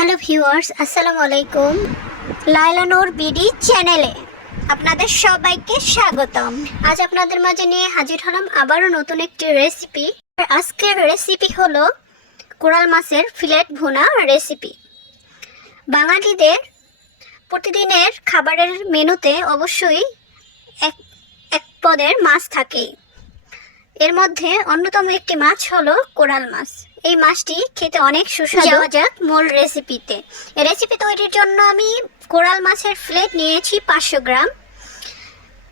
Hello viewers, আসসালামু আলাইকুম। লাইলা নূর BD চ্যানেলে আপনাদের সবাইকে স্বাগতম। আজ আপনাদের মাঝে নিয়ে হাজির হলাম আবারও নতুন একটি রেসিপি আজকের রেসিপি হলো কোরাল মাছের ফিলেট ভুনা রেসিপি বাঙালিদের প্রতিদিনের খাবারের মেনুতে অবশ্যই এক এক পদের মাছ থাকেই। এর মধ্যে অন্যতম একটি মাছ হলো কোরাল মাছ। এই মাছটি খেতে অনেক সুস্বাদু। যাওয়া যাক মূল রেসিপিতে এই রেসিপি তৈরির জন্য আমি কোরাল মাছের ফ্লেট নিয়েছি পাঁচশো গ্রাম।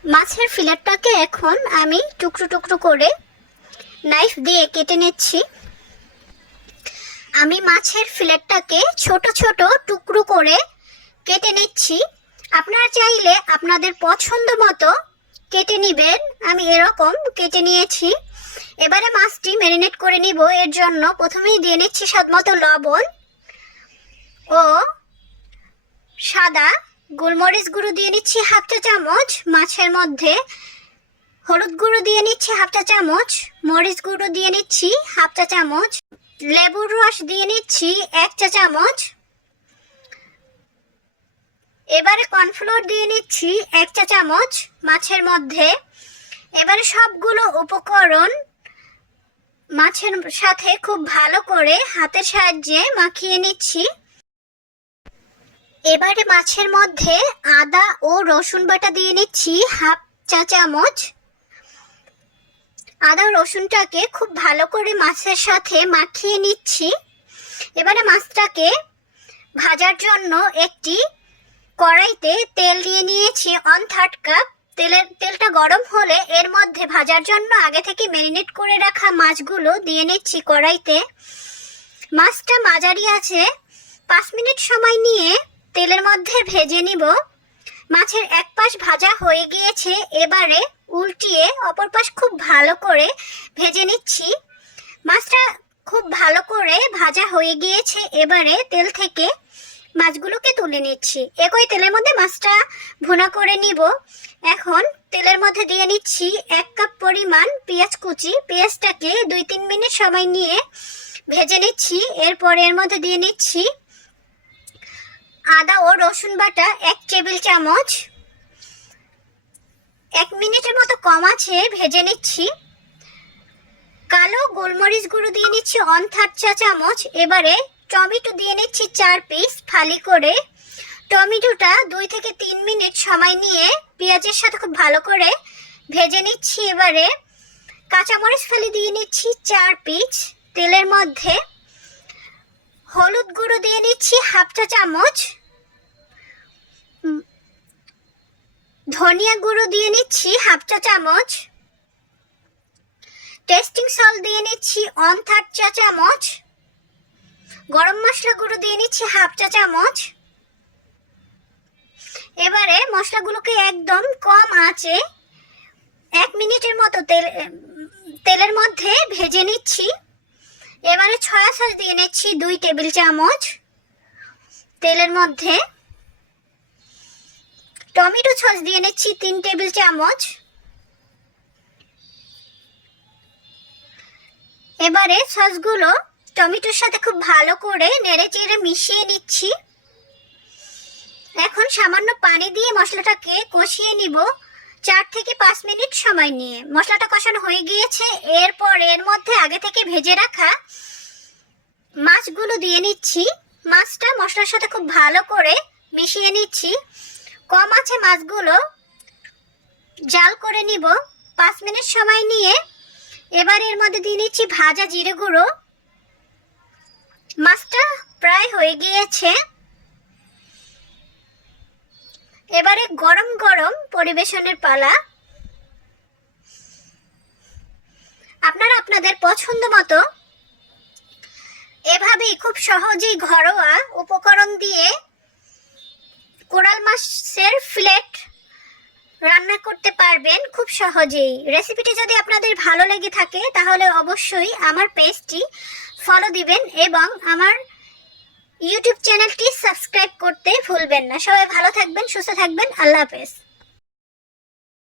মাছের ফিলেটটাকে এখন আমি টুকরো টুকরো করে নাইফ দিয়ে কেটে নিচ্ছি। আমি মাছের ফিলেটটাকে ছোট ছোট টুকরো করে কেটে নিচ্ছি। আপনারা চাইলে আপনাদের পছন্দ মতো কেটে নেবেন। আমি এরকম কেটে নিয়েছি। এবারে মাছটি ম্যারিনেট করে নিব। এর জন্য প্রথমেই দিয়ে নিচ্ছি স্বাদমতো লবণ ও সাদা গোলমরিচ গুঁড়ো দিয়ে নিচ্ছি হাফ চা চামচ। মাছের মধ্যে হলুদ গুঁড়ো দিয়ে নিচ্ছি হাফ চা চামচ। মরিচ গুঁড়ো দিয়ে নিচ্ছি হাফ চা চামচ। লেবুর রস দিয়ে নিচ্ছি এক চা চামচ। এবারে কর্নফ্লোর দিয়ে নিচ্ছি এক চা চামচ মাছের মধ্যে। এবারে সবগুলো উপকরণ মাছের সাথে খুব ভালো করে হাতের সাহায্যে মাখিয়ে নিচ্ছি। এবারে মাছের মধ্যে আদা ও রসুন বাটা দিয়ে নিচ্ছি হাফ চা চামচ। আদা রসুনটাকে খুব ভালো করে মাছের সাথে মাখিয়ে নিচ্ছি। এবারে মাছটাকে ভাজার জন্য একটি কড়াইতে তেল দিয়ে নিয়েছি অন থার্ড কাপ তেলের, তেলটা গরম হলে এর মধ্যে ভাজার জন্য আগে থেকে ম্যারিনেট করে রাখা মাছগুলো দিয়ে নিচ্ছি কড়াইতে। মাছটা মাঝারি আছে। পাঁচ মিনিট সময় নিয়ে তেলের মধ্যে ভেজে নিব। মাছের এক পাশ ভাজা হয়ে গিয়েছে। এবারে উল্টিয়ে অপর পাশ খুব ভালো করে ভেজে নিচ্ছি। মাছটা খুব ভালো করে ভাজা হয়ে গিয়েছে। এবারে তেল থেকে মাছগুলোকে তুলে নিচ্ছি। একই তেলের মধ্যে মাছটা ভুনা করে নিব। এখন তেলের মধ্যে দিয়ে নিচ্ছি এক কাপ পরিমাণ পেঁয়াজ কুচি। পেঁয়াজটাকে দুই তিন মিনিট সময় নিয়ে ভেজে নিচ্ছি। এরপর এর মধ্যে দিয়ে নিচ্ছি আদা ও রসুন বাটা এক টেবিল চামচ। এক মিনিটের মতো কম আছে, ভেজে নিচ্ছি। কালো গোলমরিচ গুঁড়ো দিয়ে নিচ্ছি অন থার্ড চা চামচ। এবারে টমেটো দিয়ে নিচ্ছি চার পিস ফালি করে। টমেটোটা দুই থেকে তিন মিনিট সময় নিয়ে পেঁয়াজের সাথে খুব ভালো করে ভেজে নিচ্ছি এবারে। কাঁচামরিচ ফালি দিয়ে নিচ্ছি চার পিস তেলের মধ্যে হলুদ গুঁড়ো দিয়ে নিচ্ছি হাফ চা চামচ। ধনিয়া গুঁড়ো দিয়ে নিচ্ছি হাফ চা চামচ। টেস্টিং সল্ট দিয়ে নিচ্ছি অন থার্ড চা চামচ। গরম মশলা গুঁড়ো দিয়ে নিচ্ছি হাফ চা চামচ। এবারে মশলাগুলোকে একদম কম আঁচে এক মিনিটের মতো তেল তেলের মধ্যে ভেজে নিচ্ছি। এবারে ছয়া সস দিয়ে নিচ্ছি দুই টেবিল চামচ তেলের মধ্যে। টমেটো সস দিয়ে নিচ্ছি তিন টেবিল চামচ। এবারে সসগুলো টমেটোর সাথে খুব ভালো করে নেড়ে চেড়ে মিশিয়ে নিচ্ছি। এখন সামান্য পানি দিয়ে মশলাটাকে কষিয়ে নিব চার থেকে পাঁচ মিনিট সময় নিয়ে। মশলাটা কষানো হয়ে গিয়েছে। এরপর এর মধ্যে আগে থেকে ভেজে রাখা মাছগুলো দিয়ে নিচ্ছি। মাছটা মশলার সাথে খুব ভালো করে মিশিয়ে নিচ্ছি। কম আছে মাছগুলো। জাল করে নিব। পাঁচ মিনিট সময় নিয়ে এবার এর মধ্যে দিয়ে নিচ্ছি ভাজা জিরে গুঁড়ো। মাছটা প্রায় হয়ে গিয়েছে। এবারে গরম গরম পরিবেশনের পালা। আপনারা আপনাদের পছন্দ মতো এভাবেই খুব সহজেই ঘরোয়া উপকরণ দিয়ে কোরাল মাছের ফ্লেট রান্না করতে পারবেন খুব সহজেই। রেসিপিটি যদি আপনাদের ভালো লেগে থাকে, তাহলে অবশ্যই আমার পেজটি ফলো দিবেন এবং আমার ইউটিউব চ্যানেলটি সাবস্ক্রাইব করতে ভুলবেন না। সবাই ভালো থাকবেন সুস্থ থাকবেন। আল্লাহ হাফেজ।